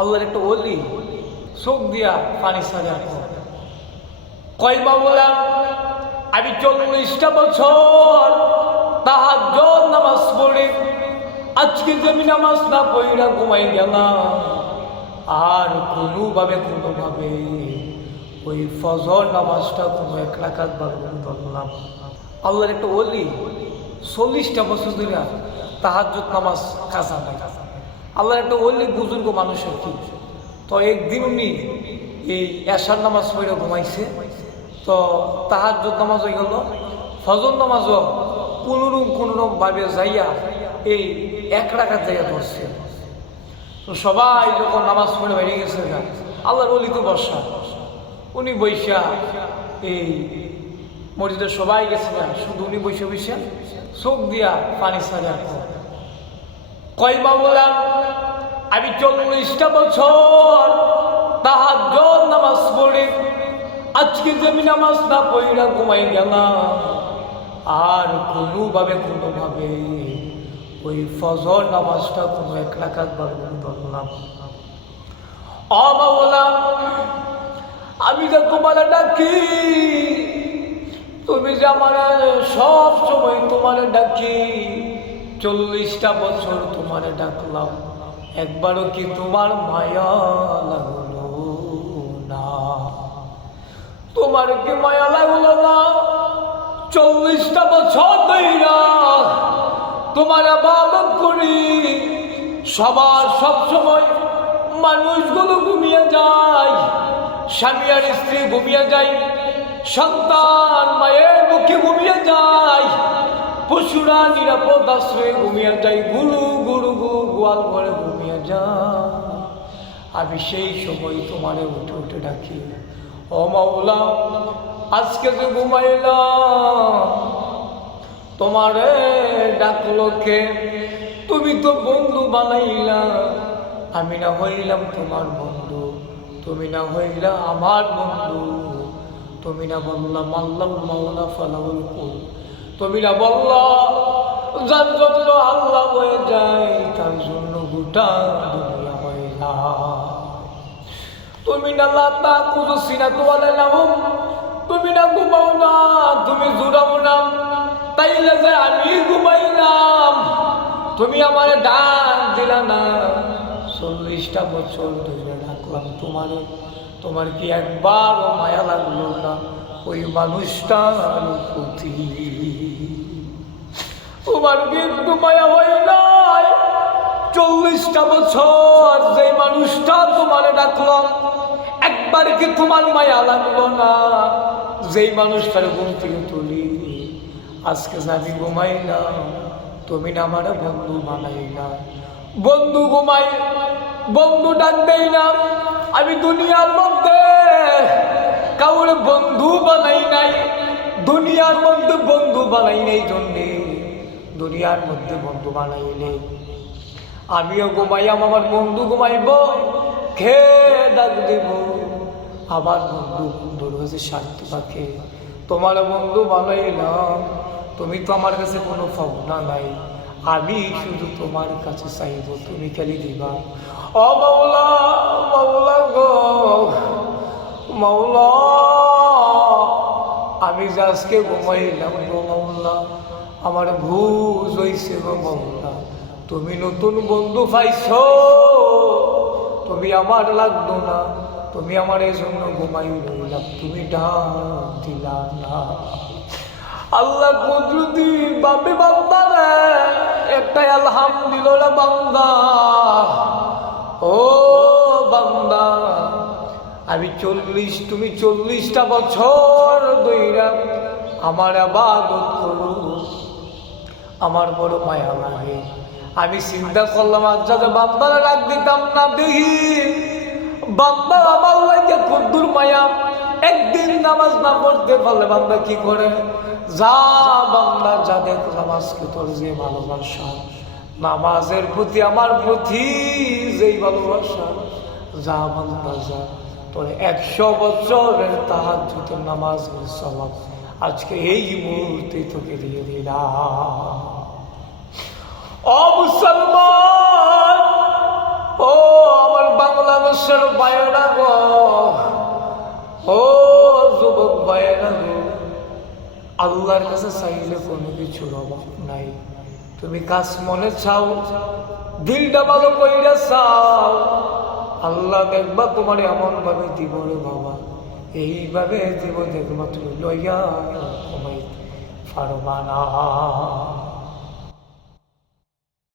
আল্লাহর একটা অলি চোখ দিয়া পানি সাজা কয় বাবুলা আমি চল্লিশটা বছর তাহার জল নামাজ পড়ে, আজকে জমি নামাজ না পড়া ঘুমাই গেলাম, আর কোনোভাবে কোনোভাবে ওই ফজর নামাজটা কোনো এক রাখাত বারবার ধরলাম। আল্লাহর একটা অলি চল্লিশটা বছর ধরে তাহার নামাজ কাজা নাই। আল্লাহর একটা অলি বুজুর্গ মানুষের কি? তো একদিন উনি এই এশার নামাজ পড়ে ঘুমাইছে। তো তাহার নামাজ হয়ে গেল। ফজর নামাজও কোনোরকম কোনোরকম ভাবে যাইয়া এই এক রাখার জায়গা ধরছে। তো সবাই যখন নামাজ পড়ে বেরিয়ে গেছে আল্লাহর অলি তো বর্ষা। উনি বৈশা এই মসজিদে সবাই গেছে না, শুধু উনি বৈশা বৈশা চোখ দিয়া পানি পর কয় বাবুলা আমি চল্লিশটা বছর তাহার জল নামাজ পড়ে। আজকে জমি নামাজ না পড়া ঘুমাই গেলাম, আর কোনোভাবে কোনোভাবে ওই ফজর নামাজটা কোনো এক রাখাত বারবার ধরলাম। অবাবলা আমি যে তোমার ডাকি, তুমি যে আমার সব সময় তোমার ডাকি চল্লিশটা বছর তোমার ডাকলাম, একবারও কি তোমার মায়া লাগল না? তোমার কি মায়া লাগল না? চল্লিশটা বছর দইরা তোমার আবাদত করি, সবার সব সময় মানুষগুলো ঘুমিয়ে যায়, স্বামী আর স্ত্রী ঘুমিয়ে যায়, সন্তান মায়ের মুখে পশুরা নিরাপদ আশ্রয়ে ঘুমিয়ে গুরু গুরু গু, গোয়াল ঘরে ঘুমিয়ে যায় আমি সেই সময় তোমারে উঠে উঠে ডাকি, ও মাওলা, আজকে তো ঘুমাইলাম তোমারে ডাকলো কে? তুমি তো বন্ধু বানাইলা। আমি না হইলাম তোমার বন্ধু, তুমি না হইলা আমার বন্ধু। তুমি না বললা মাল্লাম মাওলা ফালাউল কুল। তুমি না বললা যার জন্য আল্লাহ হয়ে যায়, তার জন্য গোটা দুনিয়া হয়ে যায়। তুমি না লাতা কুজু সিনা তোমালে নাও তুমি না ঘুমাও না, তুমি জুড়াও না, তাইলে যে আমি ঘুমাইলাম। তুমি আমার ডাক দিলা না, চল্লিশটা বছর ধরে ডাকলাম তোমার তোমার কি একবারও মায়া লাগল না? ওই মানুষটার প্রতি। তোমার কি একটু মায়া হয় নাই। চল্লিশটা বছর যে মানুষটা তোমার ডাকলাম একবার কি তোমার মায়া লাগল না? যেই মানুষটার ঘুম থেকে তুলি, আজকে জানি না। তুমি না আমার বন্ধু বানাই না। বন্ধু ঘুমাই, বন্ধু ডাক দেই না। আমি দুনিয়ার মধ্যে কাউরে বন্ধু বানাই নাই। দুনিয়ার মধ্যে বন্ধু বানাই নাই জন্যে। দুনিয়ার মধ্যে বন্ধু বানাইলে। আমিও ঘুমাইয়াম, আমার বন্ধু ঘুমাইব। খেয়ে ডাক দেব। আমার বন্ধু বন্ধুর কাছে শান্তি পাখে। তোমার বন্ধু বানাইলাম তুমি তো আমার কাছে কোনো ভাবনা নাই। আমি শুধু তোমার কাছে চাইব, তুমি খালি দিবা। ও মাওলা গো, মাওলা, আমি যে আজকে ঘুমাইলাম গো মাওলা। আমার ভুজ হইছে গো তুমি নতুন বন্ধু পাইছ, তুমি আমার লাগতো না। তুমি আমার এই জন্য ঘুমাই রইলাম তুমি ডাক দিলা না। আল্লাহ কুদরতি বাপে বান্দা রে একটাই আলহামদুলিল্লাহ বান্দা। ও বান্দা, আমি চল্লিশ, তুমি চল্লিশটা বছর দইরা আমার আবাদত করো। আমার বড় মায়া লাগে আমি চিন্তা করলাম, আজ যাতে বান্দারা রাখ দিতাম না দেখি। বাপ্পা আমার লাগে কদ্দুর মায়া। একদিন নামাজ না পড়তে পারলে বান্দা কি করে? যা বান্দা যা দেখ নামাজকে তোর যে ভালোবাসা। নামাজের প্রতি আমার প্রতি যেই ভালোবাসা, যা বান্দা যা। তোর একশো বছরের তাহার যত নামাজ আজকে এই মুহূর্তে তোকে দিয়ে দিলাম। ও মুসলমান, ও আমার বাংলা বয়সের বায়না গো, ও যুবক বায়না গো, আল্লাহর কাছে চাইলে কোনো কিছুর অভাব নাই। তুমি কাজ মনে চাও, দিলটা ভালো কইরা চাও, আল্লাহ দেখবা তোমার এমন ভাবে দিব রে বাবা। এইভাবে দিব দেখবা তুমি লইয়া কমাই পারবা না।